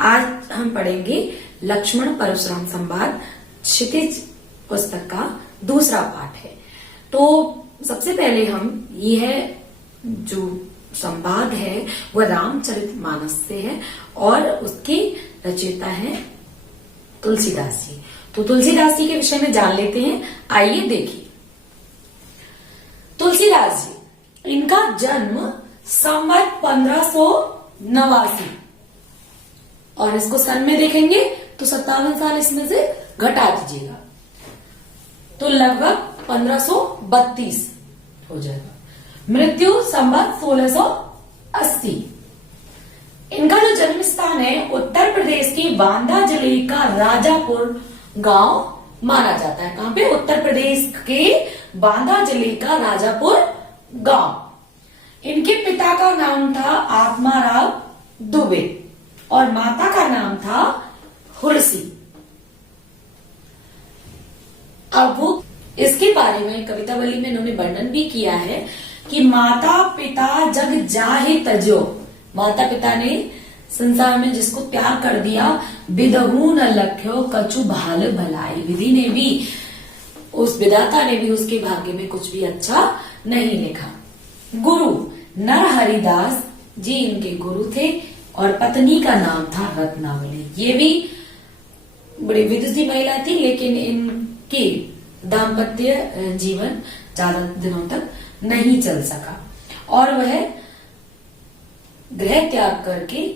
आज हम पढ़ेंगे लक्ष्मण परशुराम संवाद क्षितिज पुस्तक का दूसरा पाठ है। तो सबसे पहले हम यह जो संवाद है वह रामचरितमानस से है और उसके रचयिता है तुलसीदास जी। तो तुलसीदास जी के विषय में जान लेते हैं। आइए देखिए। तुलसीदास जी, इनका जन्म संवत 1589 और इसको सन में देखेंगे तो 57 साल इसमें से घटा दीजिएगा तो लगभग 1532 हो जाएगा। मृत्यु संवत 1680। इनका जो जन्म स्थान है उत्तर प्रदेश की बांदा जिले का राजापुर गांव माना जाता है। कहां पे? उत्तर प्रदेश के बांदा जिले का राजापुर गांव। इनके पिता का नाम था आत्माराव दुबे और माता का नाम था हुरसी। अब वो इसके बारे में कवितावली में इन्होंने वर्णन भी किया है कि माता पिता जग जाहे तजो, माता पिता ने संसार में जिसको त्याग कर दिया, विदहू न लख्यो कछु भाल भलाई, विधि ने भी, उस विधाता ने भी उसके भाग्य में कुछ भी अच्छा नहीं लिखा। गुरु नर हरिदास जी इनके गुरु थे और पत्नी का नाम था रत्नावली। ये भी बड़ी विदुषी महिला थी लेकिन इनकी दाम्पत्य जीवन ज्यादा दिनों तक नहीं चल सका और वह गृह त्याग करके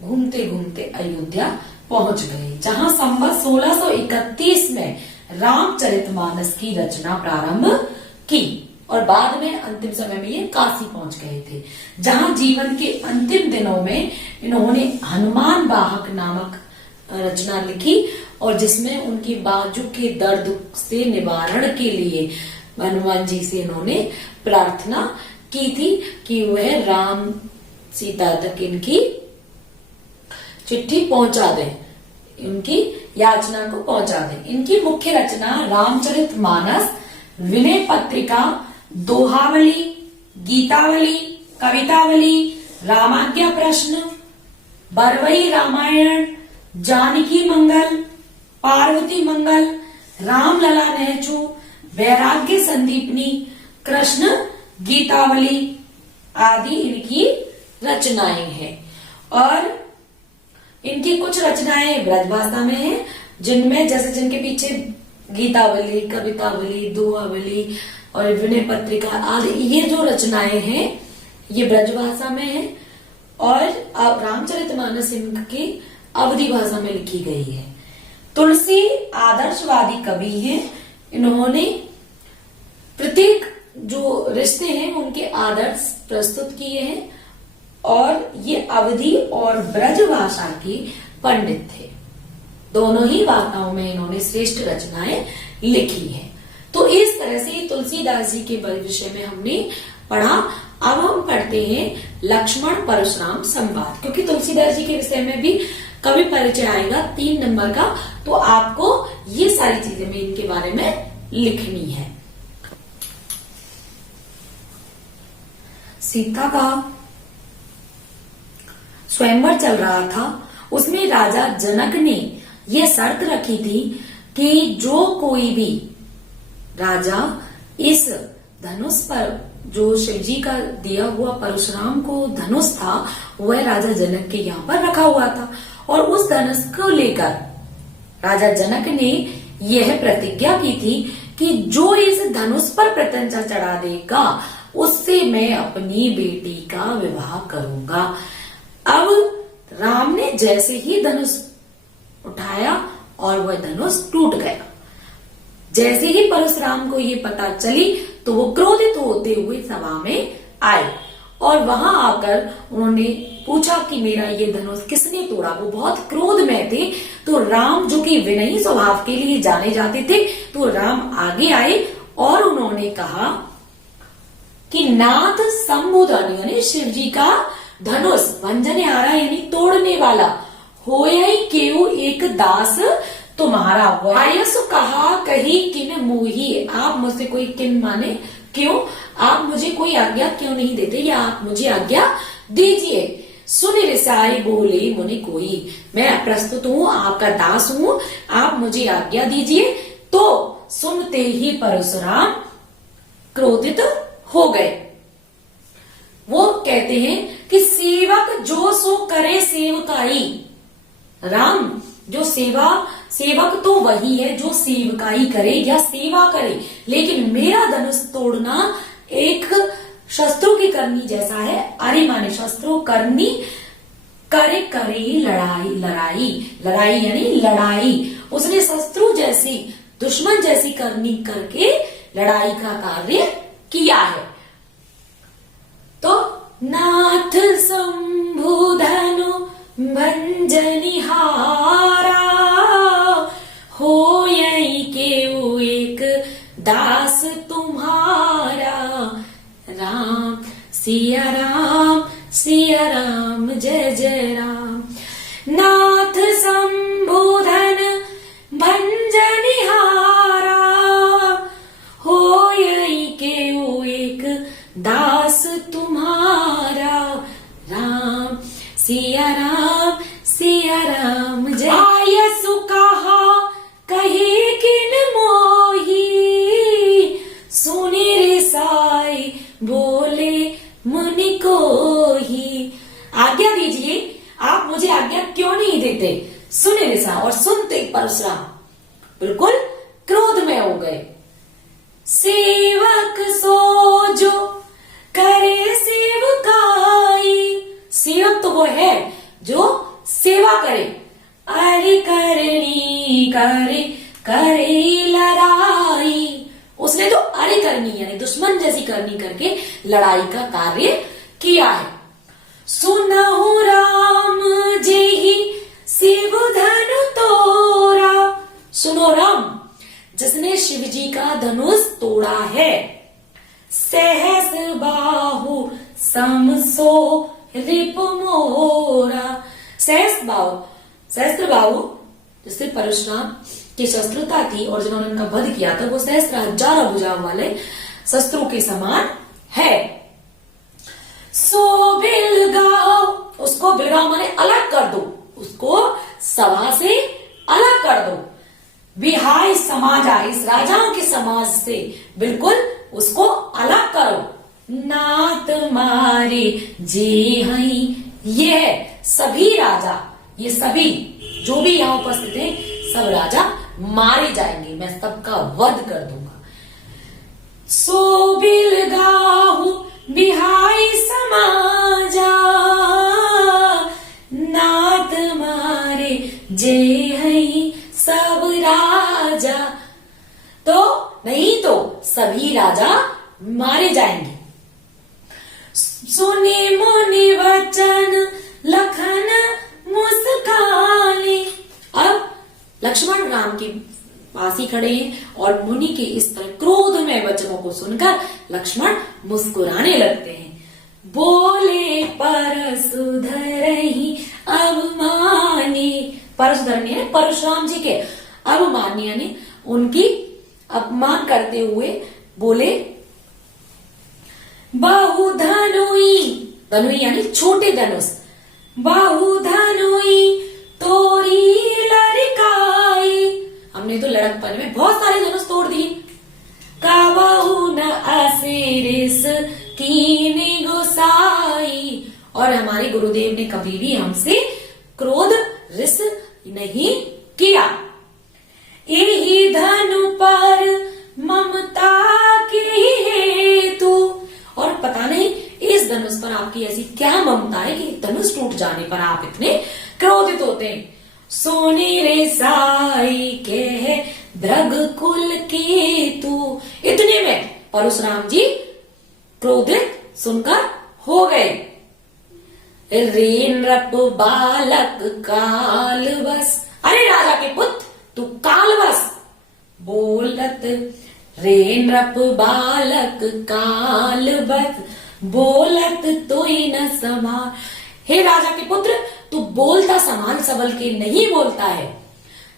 घूमते घूमते अयोध्या पहुंच गए, जहां संवत 1631 में रामचरितमानस की रचना प्रारंभ की और बाद में अंतिम समय में ये काशी पहुंच गए थे, जहां जीवन के अंतिम दिनों में इन्होंने हनुमान वाहक नामक रचना लिखी और जिसमें उनकी बाजू के दर्द से निवारण के लिए हनुमान जी से इन्होंने प्रार्थना की थी कि वह राम सीता तक इनकी चिट्ठी पहुंचा दें, उनकी याचना को पहुंचा दें। इनकी मुख्य रचना रामचरितमानस, विनय पत्रिका, दोहावली, गीतावली, कवितावली, रामाज्ञा प्रश्न, बरवई रामायण, जानकी मंगल, पार्वती मंगल, रामलला नहचू, वैराग्य संदीपनी, कृष्ण गीतावली आदि इनकी रचनाएं हैं। और इनकी कुछ रचनाएं ब्रजभाषा में हैं, जिनमें जैसे जिनके पीछे गीतावली, कवितावली, दोहावली और विनय पत्रिका आदि ये जो रचनाएं हैं ये ब्रजभाषा में है और रामचरितमानस इनकी अवधी भाषा में लिखी गई है। तुलसी आदर्शवादी कवि हैं। इन्होंने प्रत्येक जो रिश्ते हैं उनके आदर्श प्रस्तुत किए हैं और ये अवधी और ब्रज भाषा के पंडित थे। दोनों ही भाषाओं में इन्होंने श्रेष्ठ रचनाएं लिखी हैं। तो इस तरह से तुलसीदास जी के विषय में हमने पढ़ा। अब हम पढ़ते हैं लक्ष्मण परशुराम संवाद, क्योंकि तुलसीदास जी के विषय में भी कवि परिचय आएगा 3 नंबर का, तो आपको ये सारी चीजें में इनके बारे में लिखनी है। सीता का स्वयंवर चल रहा था, उसमें राजा जनक ने यह शर्त रखी थी कि जो कोई भी राजा इस धनुष पर, जो शिव जी का दिया हुआ परशुराम को धनुष था, वह राजा जनक के यहाँ पर रखा हुआ था और उस धनुष को लेकर राजा जनक ने यह प्रतिज्ञा की थी कि जो इस धनुष पर प्रत्यंचा चढ़ा देगा उससे मैं अपनी बेटी का विवाह करूंगा। अब राम ने जैसे ही धनुष उठाया और वह धनुष टूट गया। जैसे ही परशुराम को ये पता चली तो वो क्रोधित होते हुए सभा में आए और वहां आकर उन्होंने पूछा कि मेरा ये धनुष किसने तोड़ा। वो बहुत क्रोध में थे। तो राम, जो कि विनयी स्वभाव के लिए जाने जाते थे, तो राम आगे आए और उन्होंने कहा कि नाथ संबोधन, यानी शिव जी का धनुष भंजने आ रहा यानी तोड़ने वाला, होय केऊ एक दास तुम्हारा। आयस कहा कही किन मोही, आप मुझसे कोई किन माने क्यों, आप मुझे कोई आज्ञा क्यों नहीं देते या आप मुझे आज्ञा दीजिए। सुन रिसाई बोले मुनि कोई, मैं प्रस्तुत हूं, आपका दास हूं, आप मुझे आज्ञा दीजिए। तो सुनते ही परशुराम क्रोधित हो गए। वो कहते हैं कि सेवक जो सो करे सेवकाई। राम जो सेवक तो वही है जो सेवकाई करे या सेवा करे, लेकिन मेरा धनुष तोड़ना एक शस्त्रों की करनी जैसा है। अरे माने शस्त्रों करनी, करे करे लड़ाई यानी लड़ाई। उसने शत्रु जैसी, दुश्मन जैसी करनी करके लड़ाई का कार्य किया है। तो नाथ शंभु धनु भंजनिहारा, हो यही केऊ एक दास तुम्हारा। राम सिया राम जय जय राम। नाथ शंभुधन भंजनिहारा, हो यही केऊ एक दास तुम्हारा। राम सिया राम जय। आयसु कहा कहे किन मोही, सुनि रिसाई बोले मुनि को ही। आज्ञा दीजिए, आप मुझे आज्ञा क्यों नहीं देते? सुनि रिसा, और सुनते परशुराम बिल्कुल क्रोध में हो गए। सेवक सो जो करे सेवकाई, सेवक तो वो है जो सेवा करे। अरे करनी करे लड़ाई, उसने तो अरे करनी यानी दुश्मन जैसी करनी करके लड़ाई का कार्य किया है। सुनहु राम जेहि शिव धनु तोरा, सुनो राम जिसने शिव जी का धनुष तोड़ा है। सहस बाहु समसो रिप मोरा, सहस्त्र बाहु जिससे परशुराम की शस्त्रता थी और जिन्होंने उनका वध किया था, वो सहस्त्र हजार भुजाओं वाले शस्त्रों के समान है। सो बिलगाओ, उसको बिलगाओ माने अलग कर दो, उसको सभा से अलग कर दो। विहाय समाज आए, इस राजाओं के समाज से बिल्कुल उसको अलग करो। नात मारे जे हई, ये सभी राजा, ये सभी जो भी यहाँ उपस्थित हैं, सब राजा मारे जाएंगे, मैं सबका वध कर दूंगा। सो बिलगाहु बिहाई समाजा, नात मारे जे हई सब राजा। तो नहीं तो सभी राजा मारे जाएंगे। सुने मुनि वचन लखन मुस्काने, अब लक्ष्मण राम के पास ही खड़े हैं और मुनि के इस तरह क्रोध में वचनों को सुनकर लक्ष्मण मुस्कुराने लगते हैं। बोले परशुधरहि अवमानी, परशुधर ने परशुराम जी के अवमानी यानी उनकी अपमान करते हुए बोले। बहु धनुई, धनुई यानी छोटे धनुष, बहु धनुई तोरी लड़काई, हमने तो लड़कपन में बहुत सारे धनुष तोड़ दिए। काबहु न असिरिस कीनी गुसाई, और हमारे गुरुदेव ने कभी भी हमसे क्रोध रिस नहीं किया। यही धनु पर ममता के हेतु, और पता नहीं इस धनुष पर आपकी ऐसी क्या ममता है कि धनुष टूट जाने पर आप इतने क्रोधित होते हैं। सोने रे साई के भृग कुल केतु, इतने में परशुराम जी क्रोधित सुनकर हो गए। रे नृप बालक कालवश, अरे राजा के पुत्र तू कालवश, बोलत रे नृप बालक कालवश, बोलत तोई न समार। हे राजा के पुत्र तू बोलता समान सबल के नहीं बोलता है।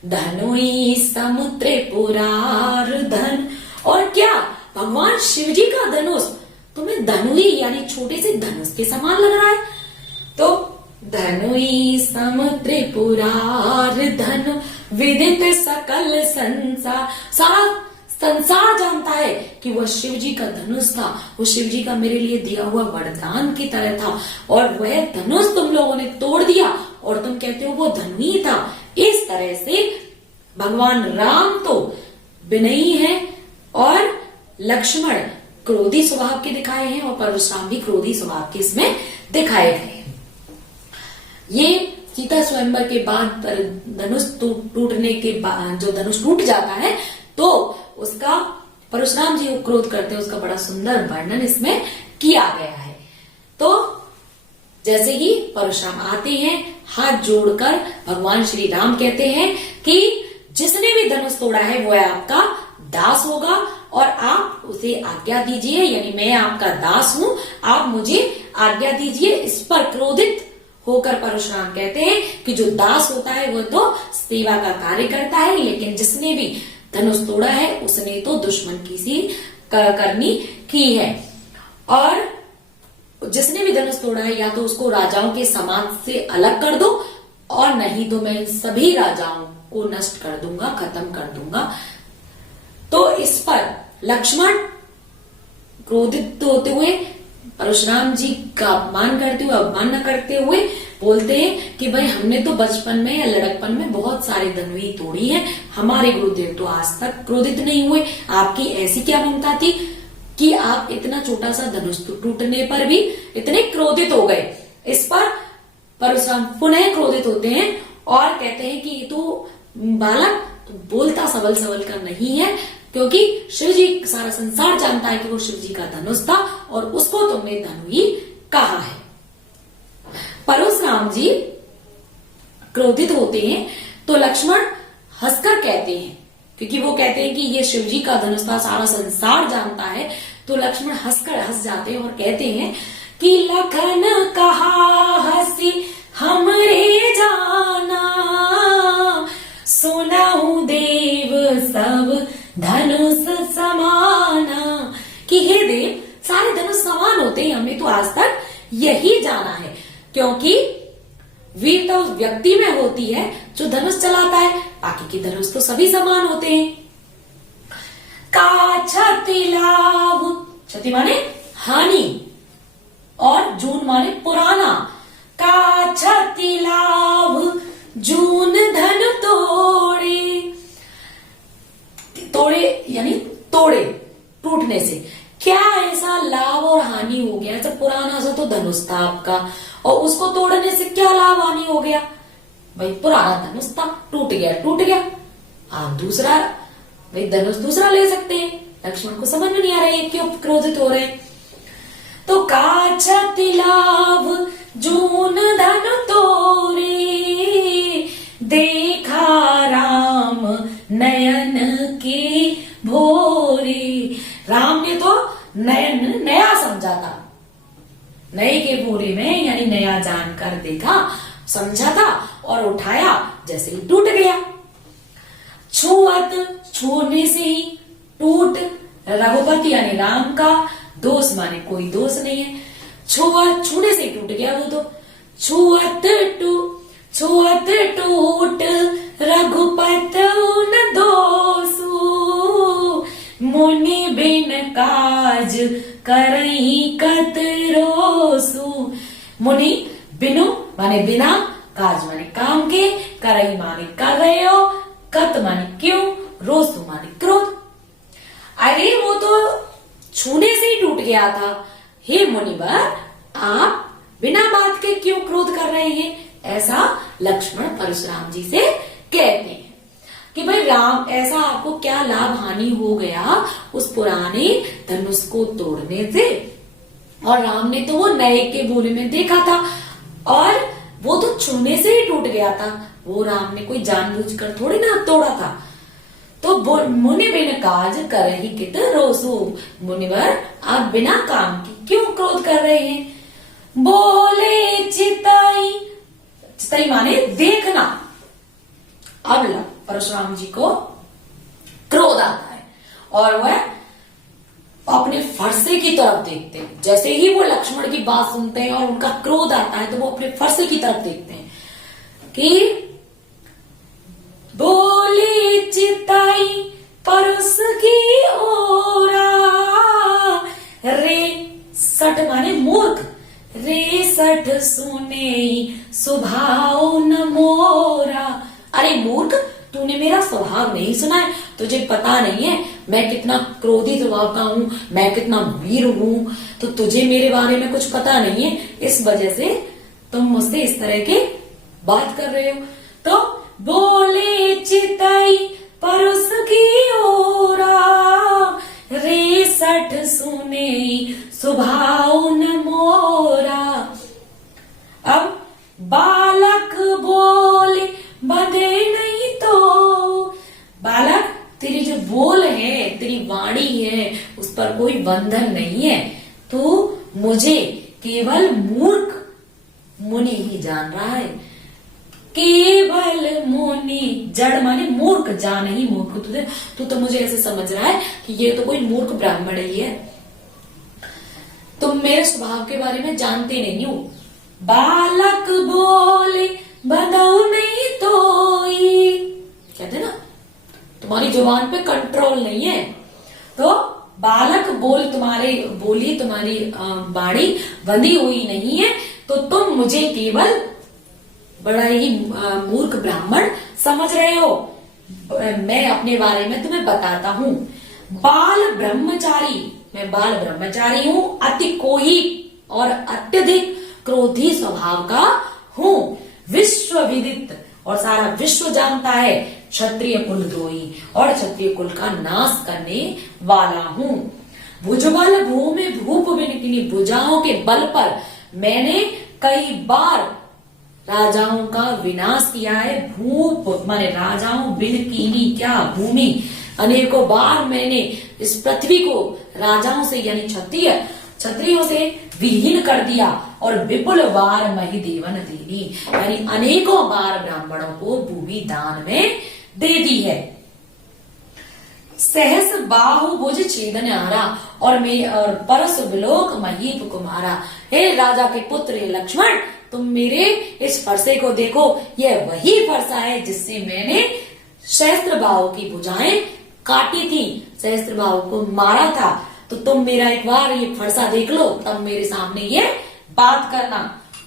धनुई समुद्र पुरार धन, और क्या भगवान शिव जी का धनुष तुम्हें धनुई यानी छोटे से धनुष के समान लग रहा है? तो धनुई सम त्रिपुरार धनु विदित सकल संसार। सारा संसार जानता है कि वह शिव जी का धनुष था, वो शिव जी का मेरे लिए दिया हुआ वरदान की तरह था, और वह धनुष तुम लोगों ने तोड़ दिया और तुम कहते हो वो धनुई था। इस तरह से भगवान राम तो विनयी है और लक्ष्मण क्रोधी स्वभाव के दिखाए हैं और परशुराम भी क्रोधी स्वभाव के इसमें दिखाए गए हैं। ये सीता स्वयंवर के बाद धनुष टूटने के बाद जो धनुष टूट जाता है तो उसका परशुराम जी क्रोध करते हैं, उसका बड़ा सुंदर वर्णन इसमें किया गया है। तो जैसे ही परशुराम आते हैं, हाथ जोड़कर भगवान श्री राम कहते हैं कि जिसने भी धनुष तोड़ा है वह आपका दास होगा और आप उसे आज्ञा दीजिए, यानी मैं आपका दास हूं, आप मुझे आज्ञा दीजिए। इस पर क्रोधित होकर परशुराम कहते हैं कि जो दास होता है वह तो सेवा का कार्य करता है, लेकिन जिसने भी धनुष तोड़ा है उसने तो दुश्मन की सी करनी की है। और जिसने भी धनुष तोड़ा है या तो उसको राजाओं के समाज से अलग कर दो, और नहीं तो मैं सभी राजाओं को नष्ट कर दूंगा, खत्म कर दूंगा। तो इस पर लक्ष्मण क्रोधित होते हुए परशुराम जी का अपमान करते हुए, अवमानना करते हुए बोलते हैं कि भाई हमने तो बचपन में या लड़कपन में बहुत सारी धनुई तोड़ी है, हमारे गुरुदेव तो आज तक क्रोधित नहीं हुए, आपकी ऐसी क्या ममता थी कि आप इतना छोटा सा धनुष टूटने पर भी इतने क्रोधित हो गए। इस पर परशुराम पुनः क्रोधित होते हैं और कहते हैं कि ये तो बालक तो बोलता सबल का नहीं है, क्योंकि शिव जी सारा संसार जानता है कि वो शिव जी का धनुष था और उसको तुमने धनुई कहा है। परशुराम जी क्रोधित होते हैं तो लक्ष्मण हंसकर कहते हैं, क्योंकि वो कहते हैं कि ये शिव जी का धनुष था, सारा संसार जानता है। तो लक्ष्मण हंसकर हंस जाते हैं और कहते हैं कि लखन कहा हंसी हमरे जाना, सुनहु देव सब धनुष समाना। कि हे देव, सारे धनुष समान होते हैं, हमने तो आज तक यही जाना है, क्योंकि वीरता उस व्यक्ति में होती है जो धनुष चलाता है, बाकी के धनुष तो सभी समान होते हैं। का क्षति लाभ, क्षति माने हानि और जून माने पुराना। का क्षति लाभ जून धन तोड़े, तोड़े यानी तोड़े, टूटने से क्या ऐसा लाभ और हानि हो गया? जब पुराना सा तो धनुष था आपका और उसको तोड़ने से क्या लाभ हानि हो गया? भाई पुराना धनुष था, टूट गया, आप दूसरा भाई धनुष दूसरा ले सकते हैं। लक्ष्मण को समझ में नहीं आ रहा है क्यों क्रोधित हो रहे। तो का क्षति लाभ जून धन तोरे, देखा राम नयन के भोरे। राम ने तो नयन नया समझा था, नए के भोरे में यानी नया जानकर देखा, समझा था और उठाया, जैसे ही टूट गया। छुअत, छूने से ही टूट, रघुपति यानी राम का, दोष माने कोई दोष नहीं है, छुअत छूने से टूट गया वो तो। छुअत टूट रघुपत न दोसु, मुनि बिन काज करई कत रोसु। मुनि बिनु माने बिना, काज माने काम के, करई माने कर रहे हो, कत माने क्यों, रोसु माने क्रोध। अरे वो तो छूने से ही टूट गया था, हे मुनिवर आप बिना बात के क्यों क्रोध कर रहे हैं? ऐसा लक्ष्मण परशुराम जी से कहते हैं कि भाई राम, ऐसा आपको क्या लाभ हानि हो गया उस पुराने धनुष को तोड़ने से? और राम ने तो वो नए के भोरे में देखा था और वो तो छूने से ही टूट गया था, वो राम ने कोई जानबूझकर थोड़ी ना तोड़ा था। तो मुनि बिन काज कर ही कित रोसु, मुनिवर आप बिना काम के क्यों क्रोध कर रहे हैं? बोले चिताई, चिताई माने देखना। अब परशुराम जी को क्रोध आता है अपने फरसे की तरफ देखते हैं। जैसे ही वो लक्ष्मण की बात सुनते हैं और उनका क्रोध आता है तो वो अपने फरसे की तरफ देखते हैं कि बोले चिताई परुस की ओरा, रे सठ माने मूर्ख, रे सठ सुने स्वभाव न मोरा। अरे मूर्ख, तूने मेरा स्वभाव नहीं सुना है, तुझे पता नहीं है मैं कितना क्रोधी स्वभाव का हूँ, मैं कितना वीर हूँ, तो तुझे मेरे बारे में कुछ पता नहीं है, इस वजह से तुम मुझसे इस तरह के बात कर रहे हो। तो बोले चिताई परुस की ओरा, रे सठ सुने स्वभाव न मोरा। अब बालक बोले बंधे नहीं तो, बालक तेरी जो बोल है, तेरी वाणी है, उस पर कोई बंधन नहीं है, तो मुझे केवल मूर्ख मुनि ही जान रहा है। केवल मुनि, जड़ माने मूर्ख, जान ही मूर्ख, तुझे तो मुझे ऐसे समझ रहा है कि ये तो कोई मूर्ख ब्राह्मण ही है, तुम मेरे स्वभाव के बारे में जानते नहीं हो। बालक बोले बंधु नहीं तोई, कहते ना तुम्हारी जुबान पे कंट्रोल नहीं है, तो बालक बोल तुम्हारे बोली तुम्हारी वाणी बंधी हुई नहीं है, तो तुम मुझे केवल बड़ा ही मूर्ख ब्राह्मण समझ रहे हो। मैं अपने बारे में तुम्हें बताता हूँ। बाल ब्रह्मचारी, मैं बाल ब्रह्मचारी हूँ, अति कोही और अत्यधिक क्रोधी स्वभाव का हूँ, विश्व विदित और सारा विश्व जानता है, क्षत्रिय कुल द्रोही और क्षत्रिय कुल का नाश करने वाला हूँ। भुजबल भूमि भूप विनिकिनी, भुजाओं के बल पर मैंने कई बार राजाओं का विनाश किया है। भूप माने राजाओं, विनिकिनी क्या भूमि, अनेकों बार मैंने इस पृथ्वी को राजाओं से यानी क्षत्रियों से विहीन कर दिया, और विपुल बार मही देवन देनी, यानी अनेकों बार ब्राह्मणों को भूमि दान में दे दी है। सहस बाहुभुज छेदन आरा, और मैं और परस विलोक महीप कुमारा। हे राजा के पुत्र हे लक्ष्मण, तुम मेरे इस फरसे को देखो, यह वही फरसा है जिससे मैंने सहस्त्रबाहु की भुजाएं काटी थी, सहस्त्रबाहु को मारा था। तो तुम मेरा एक बार ये फरसा देख लो, तब मेरे सामने ये बात करना।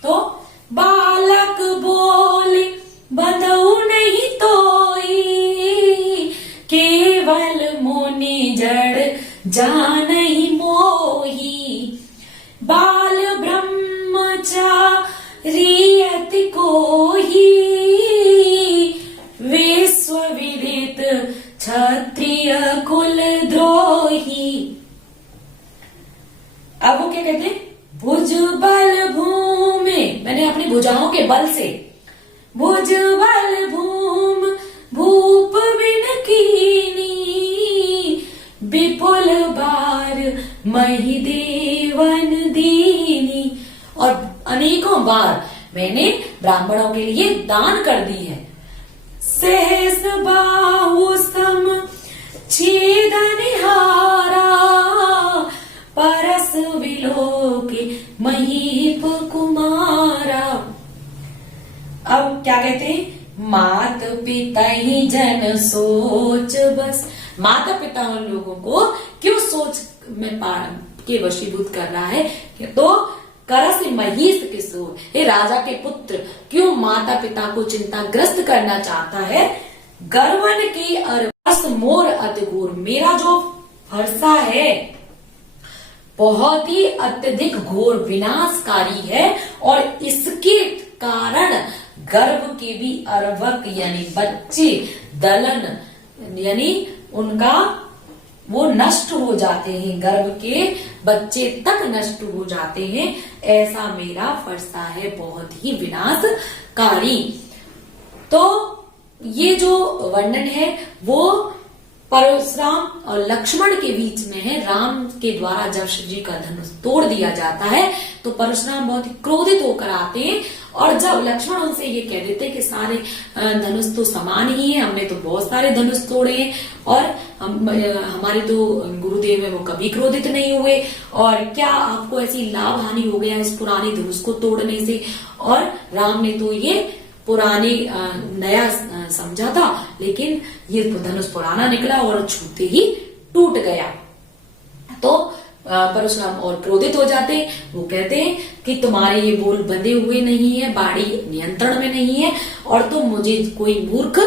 तो बालक बोले बंधु नहीं तोई, केवल मुनि जड़ जानहि मोही। बाल ब्रह्मचारी अति कोही, विश्व विदित क्षत्रिय कुल द्रोही। अब वो क्या कहते हैं, भुज बल भूमि, मैंने अपनी भुजाओं के बल से, भुज बल भूम भूप विनकीनी, विपुल बार मही देवन दीनी। और अनेकों बार मैंने ब्राह्मणों के लिए दान कर दी है। सहस बाहु सम छेदनिहारा, परस विलोके महीप कुमारा। अब क्या कहते हैं, मात पिता ही जन सोच बस। माता पिता उन लोगों को क्यों सोच में के वशीभूत कर रहा है, तो करस महिष किशोर, हे राजा के पुत्र क्यों माता पिता को चिंताग्रस्त करना चाहता है। गर्वन की अरस मोर अतिघोर, मेरा जो फरसा है बहुत ही अत्यधिक घोर विनाशकारी है, और इसके कारण गर्भ के भी अर्भक यानी बच्चे, दलन यानी उनका वो नष्ट हो जाते हैं, गर्भ के बच्चे तक नष्ट हो जाते हैं। ऐसा मेरा फरसा है, बहुत ही विनाशकारी। तो ये जो वर्णन है वो परशुराम और लक्ष्मण के बीच में है। राम के द्वारा जब शिव जी का धनुष तोड़ दिया जाता है तो परशुराम बहुत ही क्रोधित होकर आते हैं, और जब लक्ष्मण उनसे ये कह देते हैं कि सारे धनुष तो समान ही है, हमने तो बहुत सारे धनुष तोड़े हैं और हमारे तो गुरुदेव है वो कभी क्रोधित नहीं हुए, और क्या आपको ऐसी लाभ हानि हो गया इस पुराने धनुष को तोड़ने से। और राम ने तो ये पुराने नया समझा था, लेकिन ये धनुष पुराना निकला और छूते ही टूट गया। तो परशुराम और क्रोधित हो जाते, वो कहते हैं कि तुम्हारे ये बोल बंधे हुए नहीं है, बाड़ी नियंत्रण में नहीं है, और तुम मुझे कोई मूर्ख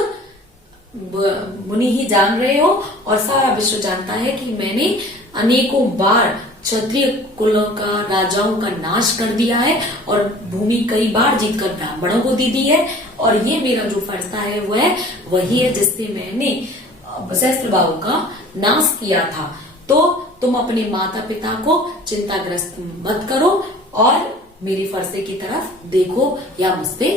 मुनि ही जान रहे हो, और सारा विश्व जानता है कि मैंने अनेकों बार क्षत्रिय कुलों का, राजाओं का नाश कर दिया है और भूमि कई बार जीतकर ब्राह्मणों को दे दी है, और ये मेरा जो फरसा है वही है जिससे मैंने सहस्त्रबाहु का नाश किया था। तो तुम अपने माता पिता को चिंताग्रस्त मत करो और मेरी फरसे की तरफ देखो या मुझसे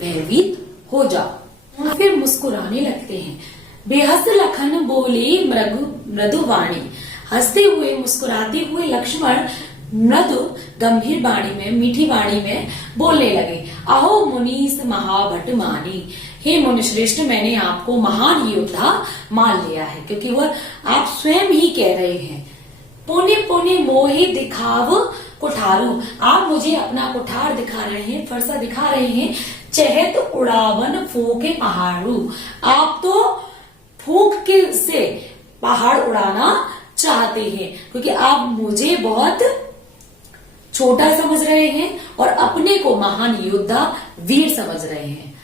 भयभीत हो जाओ। फिर मुस्कुराने लगते हैं। बेहस लखन बोले मृदु वाणी, हंसते हुए मुस्कुराते हुए लक्ष्मण मृदु गंभीर वाणी में, मीठी वाणी में बोलने लगे। अहो मुनीस महाभट मानी, हे मुनि श्रेष्ठ, मैंने आपको महान योद्धा मान लिया है, क्योंकि वह आप स्वयं ही कह रहे हैं। पुण्य पुण्य मोहे दिखाव कुठारू, आप मुझे अपना कुठार दिखा रहे हैं, फरसा दिखा रहे हैं। चहत उड़ावन फूके पहाड़ू, आप तो फूक के से पहाड़ उड़ाना चाहते हैं, क्योंकि आप मुझे बहुत छोटा समझ रहे हैं और अपने को महान योद्धा वीर समझ रहे हैं।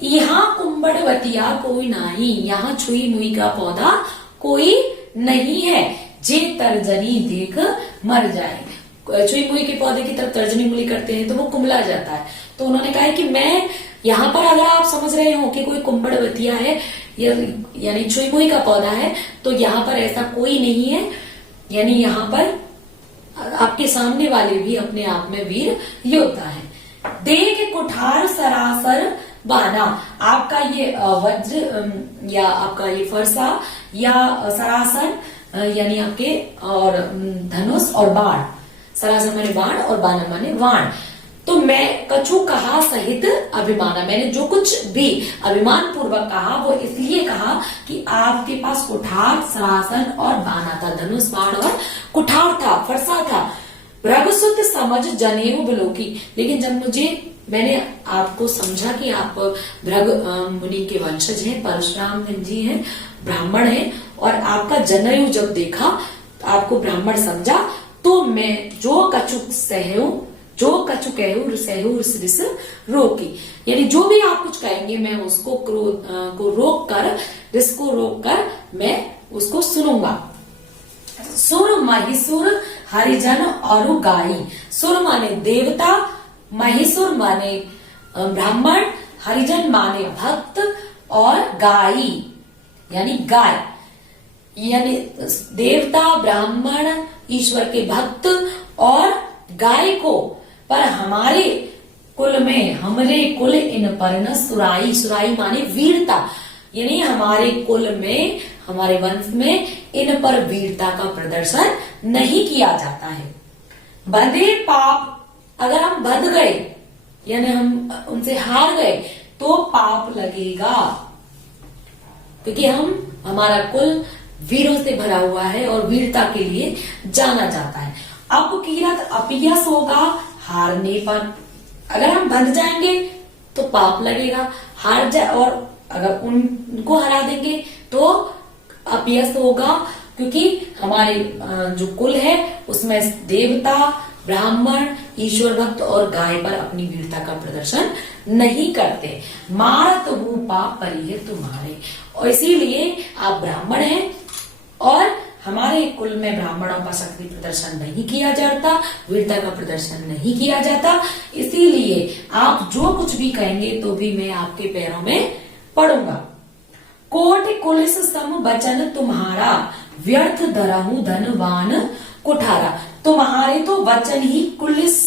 यहाँ कुंभड़वतिया कोई नहीं, यहाँ छुई मुई का पौधा कोई नहीं है, जे तर्जनी देख मर जाए। छुई मुई के पौधे की तरफ तर्जनी मुली करते हैं तो वो कुंभला जाता है। तो उन्होंने कहा है कि मैं यहाँ पर, अगर आप समझ रहे हो कि कोई कुंभड़वतिया है यानी छुई मुई का पौधा है, तो यहाँ पर ऐसा कोई नहीं है, यानी यहाँ पर आपके सामने वाले भी अपने आप में वीर योद्धा है। देख कुठार सरासर बाना, आपका ये वज्र या आपका ये फरसा या सरासर यानी आपके और धनुष और बाण, सरासर माने बाण और बाण माने वाण। तो मैं कछु कहा सहित अभिमाना, मैंने जो कुछ भी अभिमान पूर्वक कहा वो इसलिए कहा कि आपके पास कुठार, सरासन और बाना था, धनुष बाण और कुठार था, फरसा था। भृगुसुत समझ जनेऊ बिलोकी, लेकिन जब मैंने आपको समझा कि आप भृग मुनि के वंशज हैं, परशुराम जी हैं, ब्राह्मण हैं, और आपका जनेऊ जब देखा, आपको ब्राह्मण समझा, तो मैं जो कछु सहू, जो कछु कहू सहू रिस रोकी, यानी जो भी आप कुछ कहेंगे मैं उसको क्रोध को रोक कर, रिस्क को रोक कर मैं उसको सुनूंगा। सुर महिसुर हरिजन और गाई, सुर माने देवता, महिसुर माने ब्राह्मण, हरिजन माने भक्त, और गाई यानी गाय, यानी देवता, ब्राह्मण, ईश्वर के भक्त और गाय को, पर हमारे कुल में, हमरे कुल इन पर न सुराई, सुराई माने वीरता, यानी हमारे कुल में, हमारे वंश में इन पर वीरता का प्रदर्शन नहीं किया जाता है। बंधे पाप, अगर हम बंध गए यानी हम उनसे हार गए तो पाप लगेगा, क्योंकि हमारा कुल वीरों से भरा हुआ है और वीरता के लिए जाना जाता है। अब कीरत अपयस होगा हारने पर, अगर हम बंध जाएंगे तो पाप लगेगा, हार जाए, और अगर उनको हरा देंगे तो अपयस होगा, क्योंकि हमारे जो कुल है उसमें देवता, ब्राह्मण, ईश्वर भक्त और गाय पर अपनी वीरता का प्रदर्शन नहीं करते। मारत हूँ पाप परिहे तुम्हारे, और इसीलिए आप ब्राह्मण हैं और हमारे कुल में ब्राह्मणों का शक्ति प्रदर्शन नहीं किया जाता, वीरता का प्रदर्शन नहीं किया जाता, इसीलिए आप जो कुछ भी कहेंगे तो भी मैं आपके पैरों में पड़ूंगा। कोट कुलिस सम वचन तुम्हारा, व्यर्थ धरहूं धनवान कुठारा, तुम्हारे तो वचन ही कुलिस,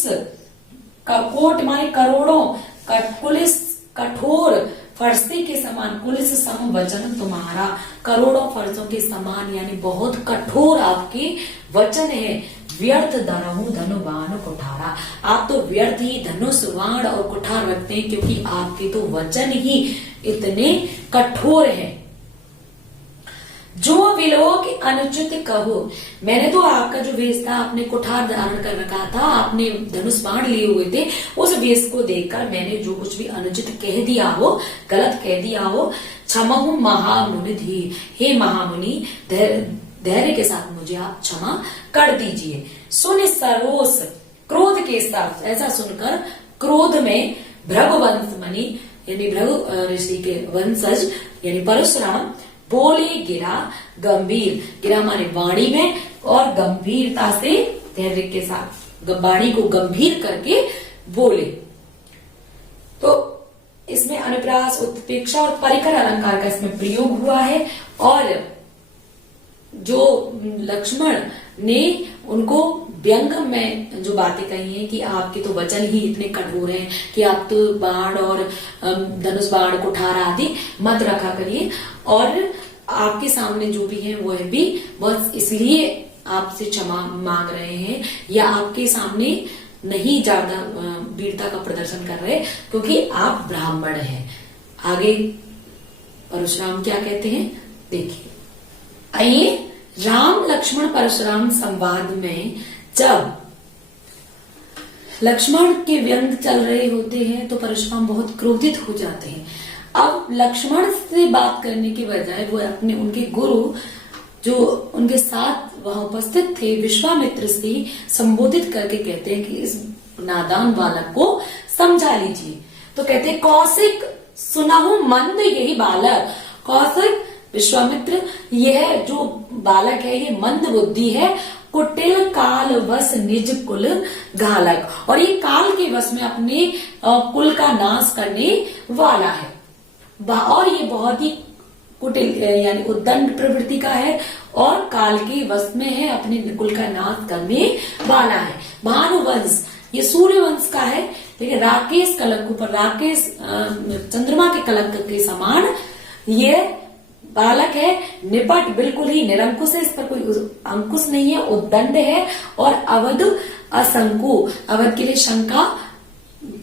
कोट माने करोड़ों, कुलिस कठोर, फरसे के समान, कुलिस सम वचन तुम्हारा, करोड़ों फरसों के समान, यानी बहुत कठोर आपके वचन है। व्यर्थ धरहु धनु बाण कुठारा, आप तो व्यर्थ ही धनुष बाण और कुठार रखते हैं, क्योंकि आपके तो वचन ही इतने कठोर हैं। जो विलोक अनुचित कहो, मैंने तो आपका जो वेश था, आपने कुठार धारण कर रखा था, आपने धनुष बाण लिए हुए थे, उस वेश को देखकर मैंने जो कुछ भी अनुचित कह दिया हो, गलत कह दिया हो, क्षमहु महामुनि धीर, हे महामुनि धैर्य के साथ मुझे आप क्षमा कर दीजिए। सुन सरोस, क्रोध के साथ, ऐसा सुनकर क्रोध में भृगुवंश मुनि यानी भृगु ऋषि के वंशज यानी परशुराम बोले गिरा गंभीर, गिरा माने वाणी में, और गंभीरता से धैर्य के साथ वाणी को गंभीर करके बोले। तो इसमें अनुप्रास, उत्प्रेक्षा और परिकर अलंकार का इसमें प्रयोग हुआ है। और जो लक्ष्मण ने उनको व्यंग में जो बातें कही हैं कि आपके तो वचन ही इतने कठोर हैं कि आप तो बाण और धनुष बाण कुठार आदि मत रखा करिए, और आपके सामने जो भी है वो है भी बस इसलिए आपसे क्षमा मांग रहे हैं, या आपके सामने नहीं ज्यादा वीरता का प्रदर्शन कर रहे क्योंकि आप ब्राह्मण हैं। आगे परशुराम क्या कहते हैं देखिए। आइए, राम लक्ष्मण परशुराम संवाद में जब लक्ष्मण के व्यंग चल रहे होते हैं तो परशुराम बहुत क्रोधित हो जाते हैं। अब लक्ष्मण से बात करने के बजाय वो अपने उनके गुरु जो उनके साथ वहां उपस्थित थे विश्वामित्र से संबोधित करके कहते हैं कि इस नादान बालक को समझा लीजिए। तो कहते हैं, कौशिक सुनाहु मंद यही बालक। कौशिक, विश्वामित्र, यह जो बालक है ये मंद बुद्धि है, कुटिल काल वश निज कुल घालक, और ये काल के वश में अपने कुल का नाश करने वाला है, और ये बहुत ही कुटिल यानी उद्दंड प्रवृत्ति का है और काल के वश में है, अपने कुल का नाश करने वाला है। भानुवंश, ये सूर्य वंश का है, देखिए राकेश कलंक ऊपर, राकेश चंद्रमा के कलंक के समान ये बालक है, निपट बिल्कुल ही निरंकुश है, इस पर कोई अंकुश नहीं है, उद्दंड है, और अवध असंकु, अवध के लिए शंका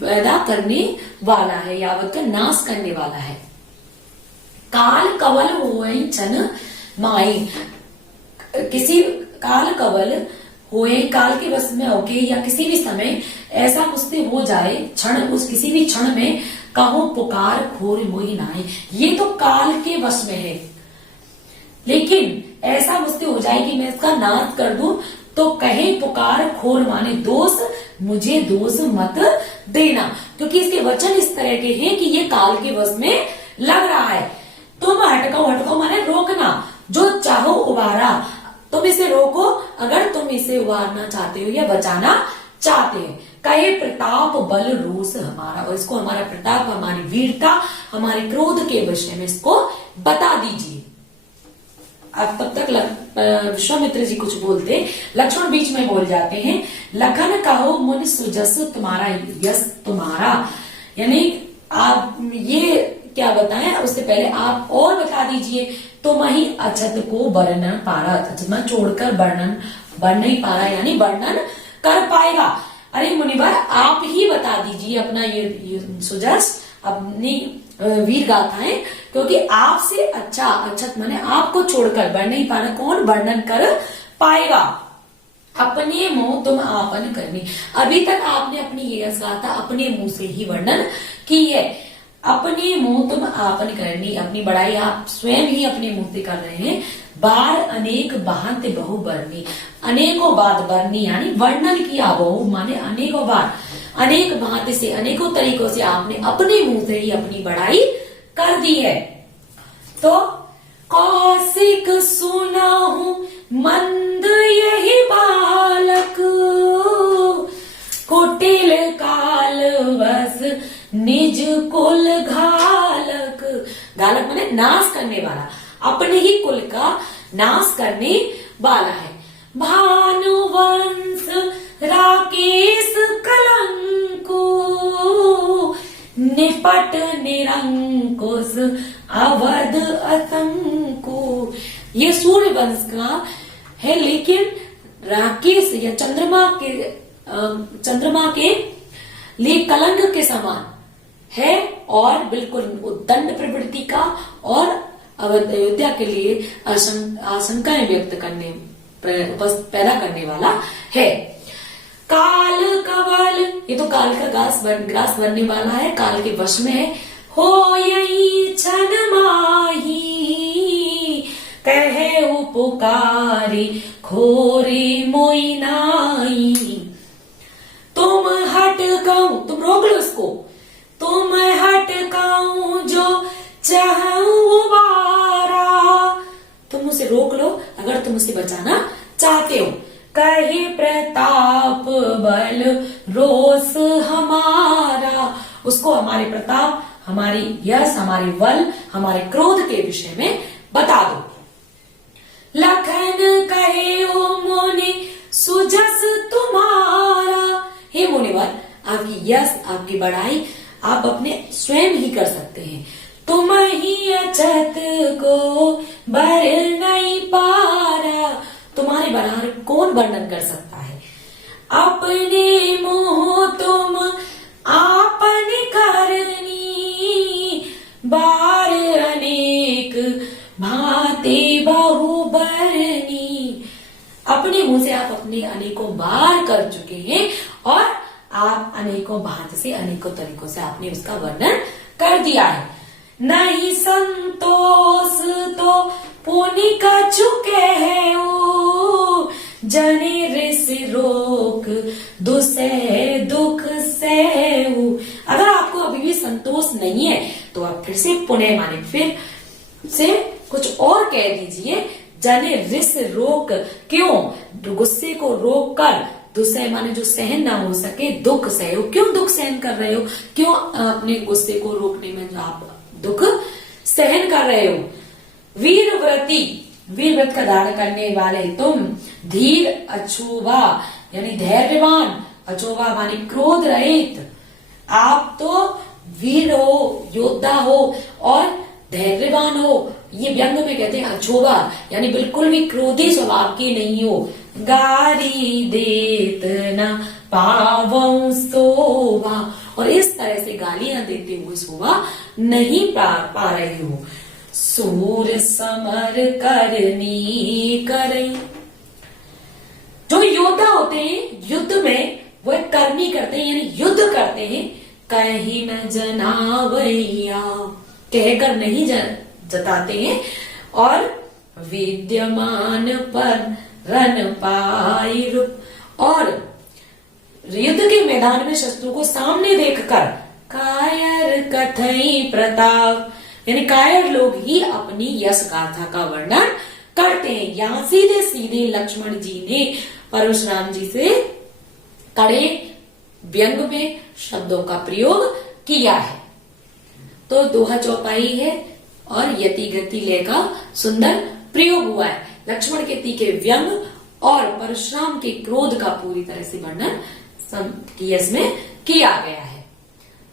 पैदा करने वाला है या अवध का नाश करने वाला है। काल कवल होए छन माई, किसी काल कवल होए, काल के वश में होके या किसी भी समय ऐसा मुझसे हो जाए, क्षण उस किसी भी क्षण में कहो पुकार खोर मोहि नाई, ये तो काल के वश में है, लेकिन ऐसा मुझसे हो जाए कि मैं इसका नाश कर दूं तो कहे पुकार खोर माने दोष, मुझे दोष मत देना, क्योंकि इसके वचन इस तरह के हैं कि ये काल के वश में लग रहा है। तुम हटको माने रोकना, जो चाहो उबारा, तुम इसे रोको अगर तुम इसे उबारना चाहते हो या बचाना चाहते हैं। कहे प्रताप बल रोष हमारा, और इसको हमारा प्रताप, हमारी वीरता, हमारे क्रोध के विषय में इसको बता दीजिए। अब तब तक विश्वामित्र जी कुछ बोलते, लक्ष्मण बीच में बोल जाते हैं, लखन कहो मुनि सुजस तुम्हारा यश तुम्हारा, यानी आप ये क्या बताएं, उससे पहले आप और बता दीजिए। तुम ही अछत को वर्णन पारा, अछत में छोड़कर वर्णन बन नहीं पा रहा, यानी वर्णन कर पाएगा। अरे मुनिवर आप ही बता दीजिए अपना ये सुजस, अपनी वीर गाथाएं, क्योंकि आपसे अच्छा, अछत माने आपको छोड़कर बढ़ नहीं पा रहा, कौन वर्णन कर पाएगा। अपने मुंह तुम आपन करनी, अभी तक आपने अपनी ये गाथा अपने मुंह से ही वर्णन की है। अपने मुंह तुम आपन करनी, अपनी बड़ाई आप स्वयं ही अपने मुंह से कर रहे हैं। बार अनेक बहंत बहु बरनी, अनेकों बात बरनी यानी वर्णन किया, बहु माने अनेकों बार, अनेक भांति से, अनेकों तरीकों से आपने अपने मुंह से ही अपनी बड़ाई कर दी है। तो कौशिक सुनाहु मंद यही बालक, कुटिल काल वश निज कुल घालक, घालक माने नाश करने वाला, अपने ही कुल का नाश करने वाला है। भानुवंश राकेश कलंको, निपट निरंकुश अवध असंकु। ये सूर्य वंश का है, लेकिन राकेश या चंद्रमा के लिए कलंक के समान है और बिल्कुल उद्दंड प्रवृत्ति का और अयोध्या के लिए आशंकाएं व्यक्त करने पैदा करने वाला है। काल कवल, ये तो काल का ग्रास बनने वाला है, काल के वश में है। हो यही छन माही कहे उपकारी खोरे मोई नाई। तुम हट गाऊं, तुम रोक लो इसको, तुम हट गाऊं जो चाहूं बारा। तुम उसे रोक लो अगर तुम उसे बचाना चाहते हो। कहे प्रताप बल रोष हमारा, उसको हमारे प्रताप, हमारी यश, हमारी बल, हमारे क्रोध के विषय में बता दो। लखन कहे ओ मोने सुजस तुम्हारा। हे मुनिवर, आपकी यश, आपकी बड़ाई आप अपने स्वयं ही कर सकते हैं। तुम ही अछत को बर नहीं पारा, तुम्हारे बराबर कौन वर्णन कर सकता है। अपने मोह तुम आपन करनी बार अनेक भांति बहु बरनी। अपने मुंह से आप अपने अनेकों बार कर चुके हैं और आप अनेकों भांति से, अनेकों तरीकों से आपने उसका वर्णन कर दिया है। नहीं संतोष तो पुनि का चुके है ओ, जने रिस रोक दुसे दुख से। अगर आपको अभी भी संतोष नहीं है तो आप फिर से पुनः माने, फिर से कुछ और कह दीजिए। जने रिस रोक, क्यों गुस्से को रोक कर, दुस्सह माने जो सहन ना हो सके, दुख सहे हो, क्यों दुख सहन कर रहे हो, क्यों अपने गुस्से को रोकने में जो आप दुख सहन कर रहे हो। वीर व्रती, वीर व्रत का धारण करने वाले तुम, धीर अछूबा यानी धैर्यवान, अछूबा माने क्रोध रहित। आप तो वीर हो, योद्धा हो और धैर्यवान हो। ये व्यंग में कहते हैं अछूबा, यानी बिल्कुल भी क्रोधी स्वभाव की नहीं हो। गारी देत न पावं शोभा, और इस तरह से गालियां देते हुए शोभा नहीं पा रहे हो। सूर समर करनी करे, जो योद्धा होते हैं युद्ध में वो एक करनी करते हैं, यानी युद्ध करते हैं। कहीं न जनावैया, कहकर नहीं जताते हैं। और विद्यमान पर रन पाई रूप, और युद्ध के मैदान में शत्रु को सामने देखकर कायर कथई प्रताप, यानी कायर लोग ही अपनी यश गाथा का वर्णन करते हैं। यहाँ सीधे सीधे लक्ष्मण जी ने परशुराम जी से कड़े व्यंग में शब्दों का प्रयोग किया है। तो दोहा चौपाई है और यति गति लय का सुंदर प्रयोग हुआ है। लक्ष्मण के तीखे व्यंग और परशुराम के क्रोध का पूरी तरह से वर्णन इसमें किया गया है।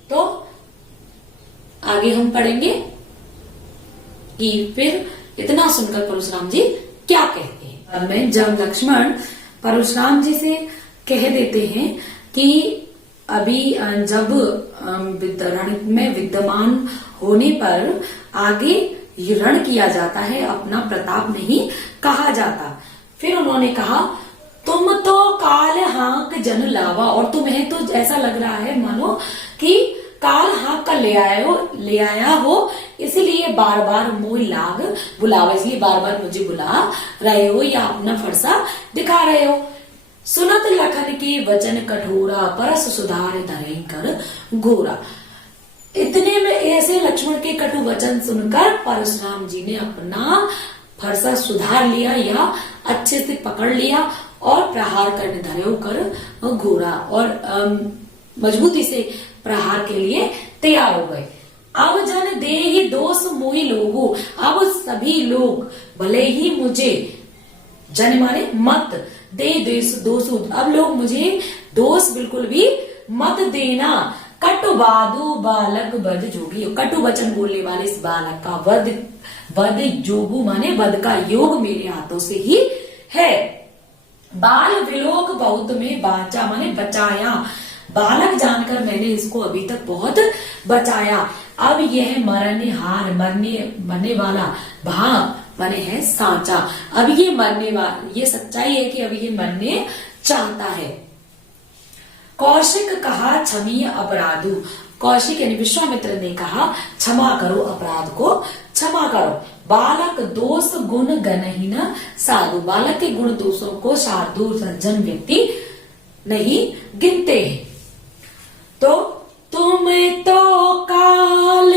तो आगे हम पढ़ेंगे कि फिर इतना सुनकर परशुराम जी क्या कहते हैं। अब में जब लक्ष्मण परशुराम जी से कह देते हैं कि अभी जब रण में विद्यमान होने पर आगे रण किया जाता है, अपना प्रताप नहीं कहा जाता। फिर उन्होंने कहा तुम तो काल हाँक जन लावा, और तुम्हें तो ऐसा लग रहा है मानो कि काल हाँक कर ले आया हो, इसलिए बार बार मोह लाग बुलावा, इसलिए बार बार मुझे बुला रहे हो या अपना फरसा दिखा रहे हो। सुनत लखन के वचन कठोरा, परस सुधार धरे कर घोरा। इतने में ऐसे लक्ष्मण के कटु वचन सुनकर परशुराम जी ने अपना फरसा सुधार लिया या अच्छे से पकड़ लिया और प्रहार करने धरे कर घोरा, और मजबूती से प्रहार के लिए तैयार हो गए। अब जन दे ही दोष मोहि लोगो, अब सभी लोग भले ही मुझे, जन माने मत, दे दोष, अब लोग मुझे दोष बिल्कुल भी मत देना। कटुबादु बालक वध जोगी। कटु वचन बोलने वाले इस बालक का वध जोगु माने वध का योग मेरे हाथों से ही है। बाल विलोक बहुत में बाचा माने बचाया। बालक जानकर मैंने इसको अभी तक बहुत बचाया। अब यह मरने वाला भाग माने है सांचा। अब ये ये सच्चाई है कि अब ये मरने चाहता है। कौशिक कहा क्षमीय अपराधु। कौशिक यानी विश्वामित्र ने कहा क्षमा करो, अपराध को क्षमा करो। बालक दोष गुण गणहीन साधु। बालक के गुण दोषों को साधु सज्जन व्यक्ति नहीं गिनते हैं। तो तुम तो काल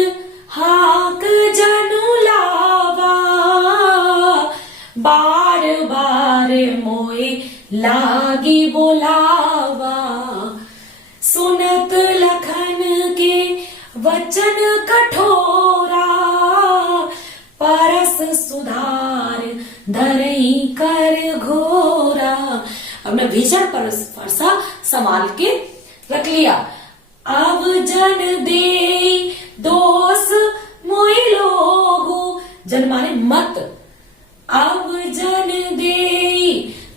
हाक जनु लावा, बार बार मोए लागी बोलावा। सुनत लखन के वचन कठोरा, परस सुधार धरई कर घोरा। हमने भीषण परसा संभाल के रख लिया। अब जन दे दोष मोहि लोगु। जन माने मत। अब जन दे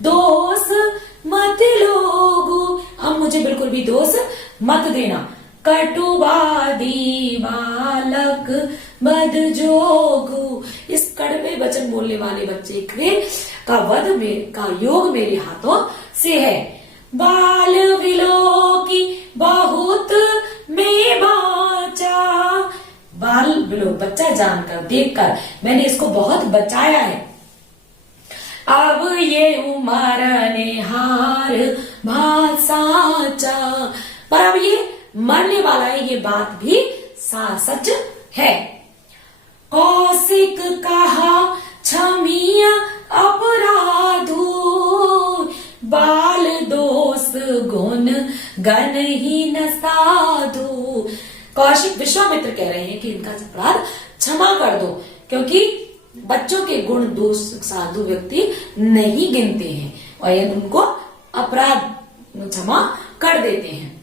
दोष मत लोगु। अब मुझे बिल्कुल भी दोष मत देना। कटुवादी बालक वध जोगु। इस कड़वे वचन बोलने वाले बच्चे का योग मेरे हाथों से है। बाल विलोकी बहुत में बाचा। बाल विलोक बच्चा जानकर देखकर मैंने इसको बहुत बचाया है। अब ये उमर ने हार भात साचा। पर अब ये मरने वाला है, ये बात भी सच है। कौशिक कहा क्षमीय अपराधु, बाल दोष गुण गणहीन साधु। कौशिक विश्वामित्र कह रहे हैं कि इनका अपराध क्षमा कर दो, क्योंकि बच्चों के गुण दोष साधु व्यक्ति नहीं गिनते हैं और उनको अपराध क्षमा कर देते हैं।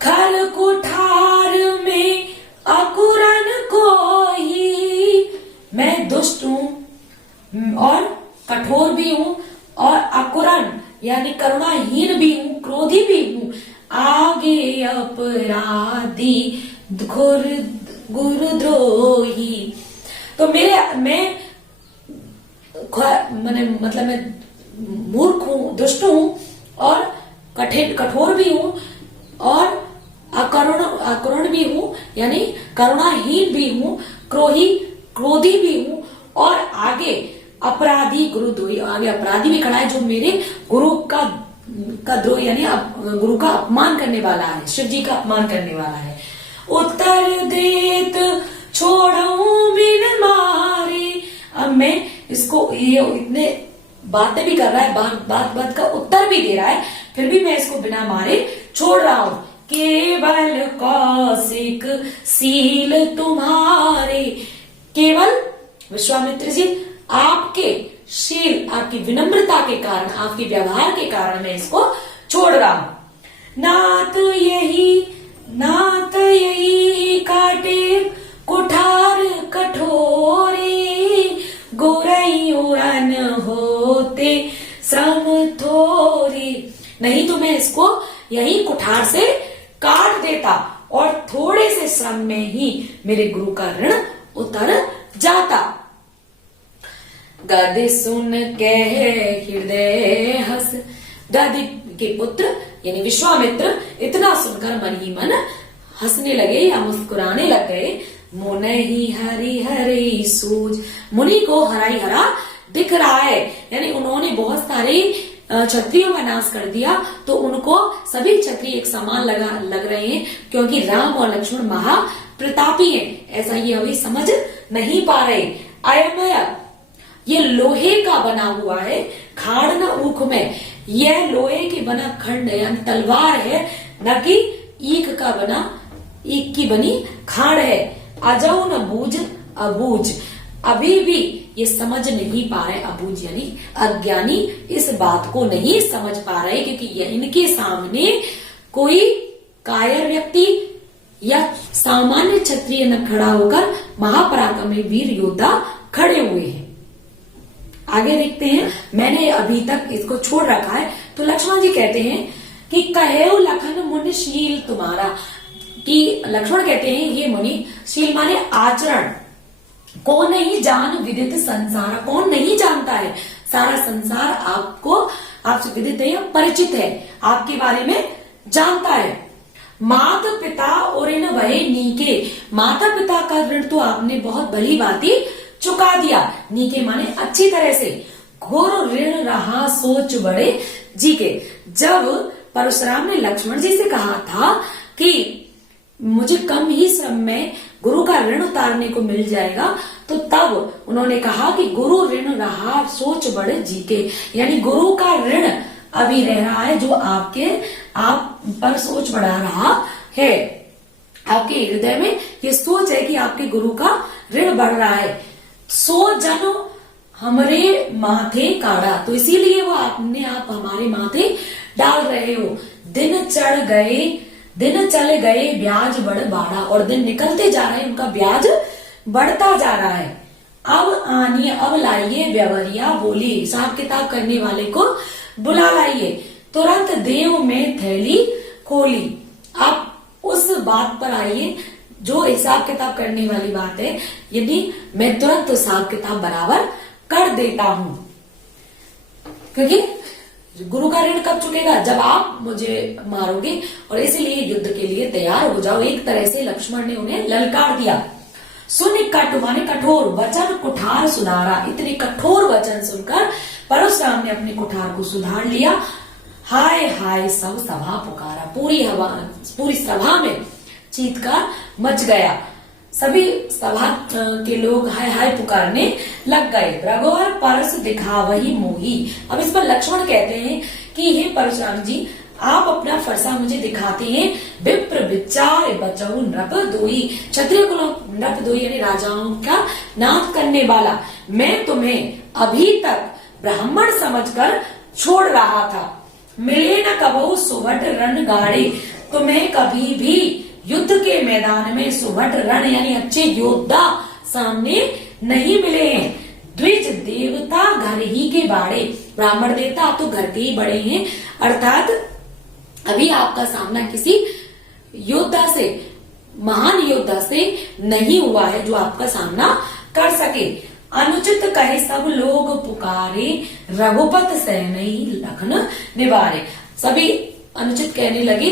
खर कुठार में अकुरन को ही, मैं दुष्ट हूं और कठोर भी हूं और अकुरन यानी करुणाहीन भी हूं, क्रोधी भी हूं। आगे अपराधी गुरुद्रोही। तो मैं मूर्ख हूं, दुष्ट हूं और कठोर भी हूं और अकरुण भी हूं यानी करुणाहीन भी हूं, क्रोधी भी हूं और आगे अपराधी गुरुद्रोही। आगे अपराधी भी खड़ा है जो मेरे गुरु का द्रोह यानी गुरु का अपमान करने वाला है, शिव जी का अपमान करने वाला है। उत्तर देत छोड़ू बिन मारे। अब मैं इसको ये इतने बातें भी कर रहा है, बात का उत्तर भी दे रहा है, फिर भी मैं इसको बिना मारे छोड़ रहा हूं। केवल कौशिक सील तुम्हारे। केवल विश्वामित्र जी आपके शील, आपकी विनम्रता के कारण, आपके व्यवहार के कारण मैं इसको छोड़ रहा हूं। नात यही काटे कुठार कठोरे, गोरई उड़न होते श्रम थोरे। नहीं तो मैं इसको यही कुठार से काट देता और थोड़े से श्रम में ही मेरे गुरु का ऋण उतर जाता। गद सुन कह हृदय हस। गद के पुत्र यानी विश्वामित्र इतना सुनकर मन ही मन हंसने लगे या मुस्कुराने लग गए। मुने ही हरि हरि सूझ। मुनि को हरा ही हरा दिख रहा है, यानी उन्होंने बहुत सारे क्षत्रियों का नाश कर दिया, तो उनको सभी क्षत्रिय एक समान लग रहे हैं, क्योंकि राम और लक्ष्मण महाप्रतापी हैं। ऐसा ये अभी समझ नहीं पा रहे। अयमय ये लोहे का बना हुआ है, खाड़ न ऊख में। यह लोहे के बना खंड यानी तलवार है, न कि ईख की बनी खाड़ है। अजौ न बूझ अबूझ। अभी भी ये समझ नहीं पा रहे, अबूझ यानी अज्ञानी इस बात को नहीं समझ पा रहे, क्योंकि इनके सामने कोई कायर व्यक्ति या सामान्य क्षत्रिय न खड़ा होकर महापराक्रमी वीर योद्धा खड़े हुए हैं। आगे देखते हैं, मैंने अभी तक इसको छोड़ रखा है। तो लक्ष्मण जी कहते हैं कि कहेउ लखन मुनि शील तुम्हारा, कि लक्ष्मण कहते हैं ये मुनि, शील माने आचरण, कौन नहीं जान विदित संसार, कौन नहीं जानता है सारा संसार आपको, आपसे विदित है या परिचित है, आपके बारे में जानता है। माता पिता और इन वहे नीके, माता पिता का ऋण तो आपने बहुत भली भांति चुका दिया। नीके माने अच्छी तरह से। घोर ऋण रहा सोच बड़े जी के, जब परशुराम ने लक्ष्मण जी से कहा था कि मुझे कम ही समय में गुरु का ऋण उतारने को मिल जाएगा, तो तब उन्होंने कहा कि गुरु ऋण रहा सोच बड़े जी के, यानी गुरु का ऋण अभी रह रहा है जो आप पर सोच बढ़ा रहा है। आपके हृदय में ये सोच है कि आपके गुरु का ऋण बढ़ रहा है। सो जन हमरे माथे काढ़ा, तो इसीलिए वो आप हमारे माथे डाल रहे हो। दिन चल गए ब्याज बढ़ बाढ़ा, और दिन निकलते जा रहे हैं, उनका ब्याज बढ़ता जा रहा है। अब आनिए, अब लाइए व्यवहारिया बोली, हिसाब किताब करने वाले को बुला लाइए। तुरंत देव में थैली खोली। आप उस बात पर आइए जो हिसाब किताब करने वाली बात है, यदि मैं तुरंत हिसाब किताब बराबर कर देता हूं, क्योंकि गुरु का ऋण कब चुकेगा, जब आप मुझे मारोगे, और इसीलिए युद्ध के लिए तैयार हो जाओ। एक तरह से लक्ष्मण ने उन्हें ललकार दिया। सुन कट माने कठोर, वचन कुठार सुधारा, इतने कठोर वचन सुनकर परशुराम ने अपने कुठार को सुधार लिया। हाय हाय सब सभा पुकारा, पूरी सभा में चीत्कार मच गया। सभी सभा के लोग हाय हाय पुकारने लग गए। रघुवर परस दिखा वही मोही, अब इस पर लक्ष्मण कहते हैं कि हे परशुराम जी, आप अपना फरसा मुझे दिखाते हैं। विप्र विचार बचऊ नृप दोई, क्षत्रिय कुल नृप दोई यानी राजाओं का नाश करने वाला, मैं तुम्हें अभी तक ब्राह्मण समझकर छोड़ रहा था। मिले न कबहू सुभट रण गाड़े, तुम्हें कभी भी युद्ध के मैदान में सुभट रण यानी अच्छे योद्धा सामने नहीं मिले हैं। द्विज देवता घर ही के बाड़े, ब्राह्मण देवता तो घर के ही बड़े हैं, अर्थात अभी आपका सामना किसी योद्धा से, महान योद्धा से नहीं हुआ है जो आपका सामना कर सके। अनुचित कहे सब लोग पुकारे, रघुपत सैनई लखन निवारे, सभी अनुचित कहने लगे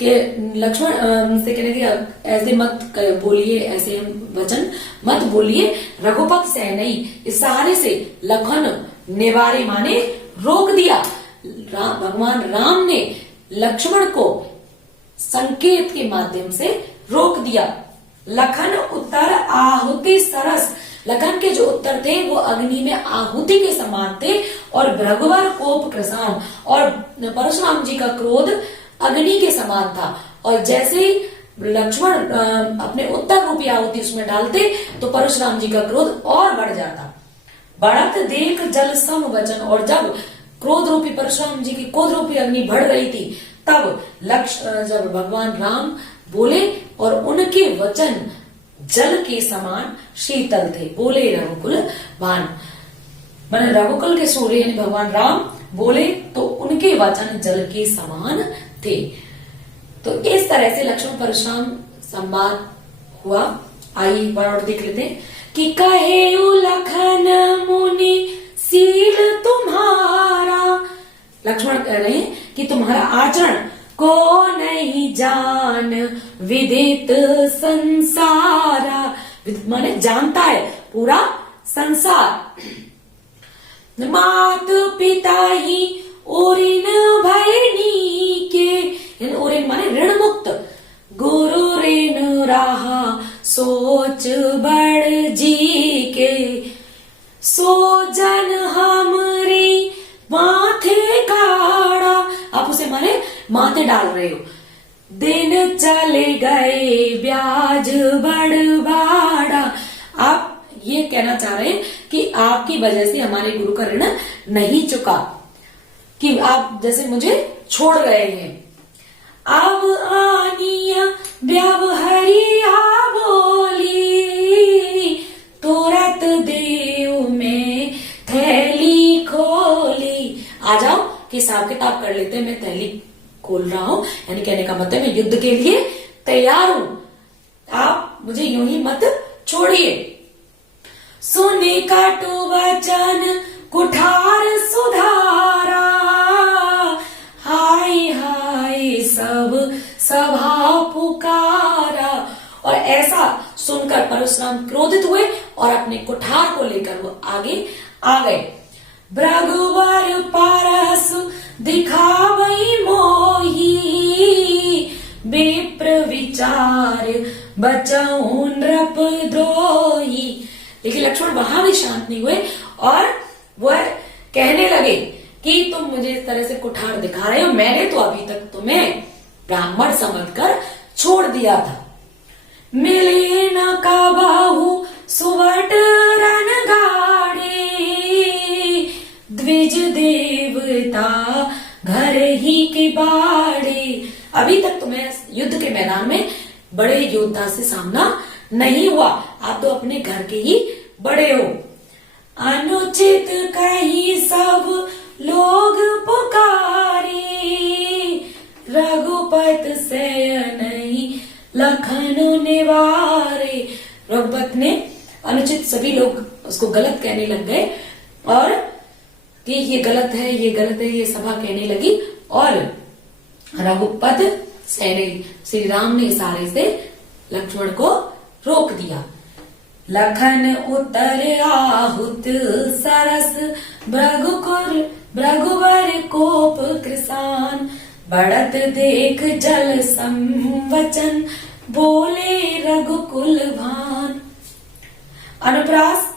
कि लक्ष्मण से कहने लगे ऐसे मत बोलिए, ऐसे वचन मत बोलिए। रघुपत सैनई, इस सहारे से लखन निवारे माने रोक दिया। भगवान राम ने लक्ष्मण को संकेत के माध्यम से रोक दिया। लखन उत्तर आहुति सरस, लखन के जो उत्तर थे वो अग्नि में आहुति के समान थे, और रघुवर कोप कृषाम, और परशुराम जी का क्रोध अग्नि के समान था। और जैसे ही लक्ष्मण अपने उत्तर रूपी आहुति उसमें डालते तो परशुराम जी का क्रोध और बढ़ जाता। बढ़त देख जल सम वचन, और जब क्रोध रूपी परशुराम जी की क्रोध रूपी अग्नि बढ़ रही थी, तब जब भगवान राम बोले और उनके वचन जल के समान शीतल थे। बोले रघुकुल बान, मैंने रघुकुल के सूर्य यानी भगवान राम बोले तो उनके वचन जल के समान थे। तो इस तरह से लक्ष्मण परशुराम संवाद हुआ। आइए एक बार और देख लेते हैं कि कहे लखन मुनि सील तुम्हारा, लक्ष्मण कह रहे हैं कि तुम्हारा आचरण को नहीं जान विदित संसारा, विदित माने जानता है पूरा संसार। मात पिता ही ओरिन भयनी के, ओरिन माने ऋण मुक्त, गुरु ऋण रहा सोच बड़ जी के, सो जन हमरी माथे काढ़ा, आप उसे माने माथे डाल रहे हो। दिन चले गए ब्याज बढ़ बाड़ा, आप ये कहना चाह रहे हैं कि आपकी वजह से हमारे गुरु का ऋण नहीं चुका, कि आप जैसे मुझे छोड़ गए हैं। अब आनिया व्यवहरिया बोली, तुरत देव में थैली खोली। आ जाओ कि हिसाब किताब कर लेते हैं, मैं थैली खोल रहा हूं, यानी कहने का मतलब मैं युद्ध के लिए तैयार हूं, आप मुझे यूं ही मत छोड़िए। सुने काटो वचन कुठार सुधारा, हाय हाय सब सभा पुकारा। और ऐसा सुनकर परशुराम क्रोधित हुए और अपने कुठार को लेकर वो आगे आ गए। भृगुवर परस दिखावई मोही, विप्र विचार बचाऊ नृप द्रोही। लेकिन लक्ष्मण वहां भी शांत नहीं हुए और वह कहने लगे कि तुम मुझे इस तरह से कुठार दिखा रहे हो, मैंने तो अभी तक तुम्हें ब्राह्मण समझकर छोड़ दिया था। मिले न काबाहु सुवट रन गाड़े, द्विज देवता घर ही के बाड़े। अभी तक तुम्हें युद्ध के मैदान में बड़े योद्धा से सामना नहीं हुआ, आप तो अपने घर के ही बड़े हो। अनुचित कही सब लोग पुकारे, रघुपत शयनहि लखन निवारे। रघुपत ने अनुचित, सभी लोग उसको गलत कहने लग गए और कि ये गलत है, ये गलत है, ये सभा कहने लगी। और रघुपत शयनहि, श्री राम ने इशारे से लक्ष्मण को रोक दिया। लखन उतर आहुत सरस, भृगुवर कोप कृसान, बढ़त देख जल संवचन, बोले रघुकुल भान। अनुप्रास,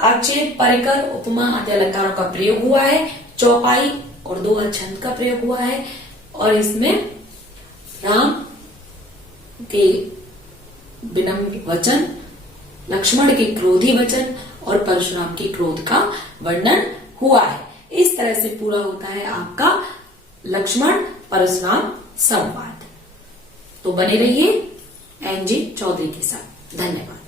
आक्षेप, परिकर, उपमा आदि अलंकारों का प्रयोग हुआ है। चौपाई और दोहा छंद का प्रयोग हुआ है और इसमें राम के विनम्र वचन, लक्ष्मण के क्रोधी वचन और परशुराम के क्रोध का वर्णन हुआ है। इस तरह से पूरा होता है आपका लक्ष्मण परशुराम संवाद। तो बने रहिए एनजी चौधरी के साथ। धन्यवाद।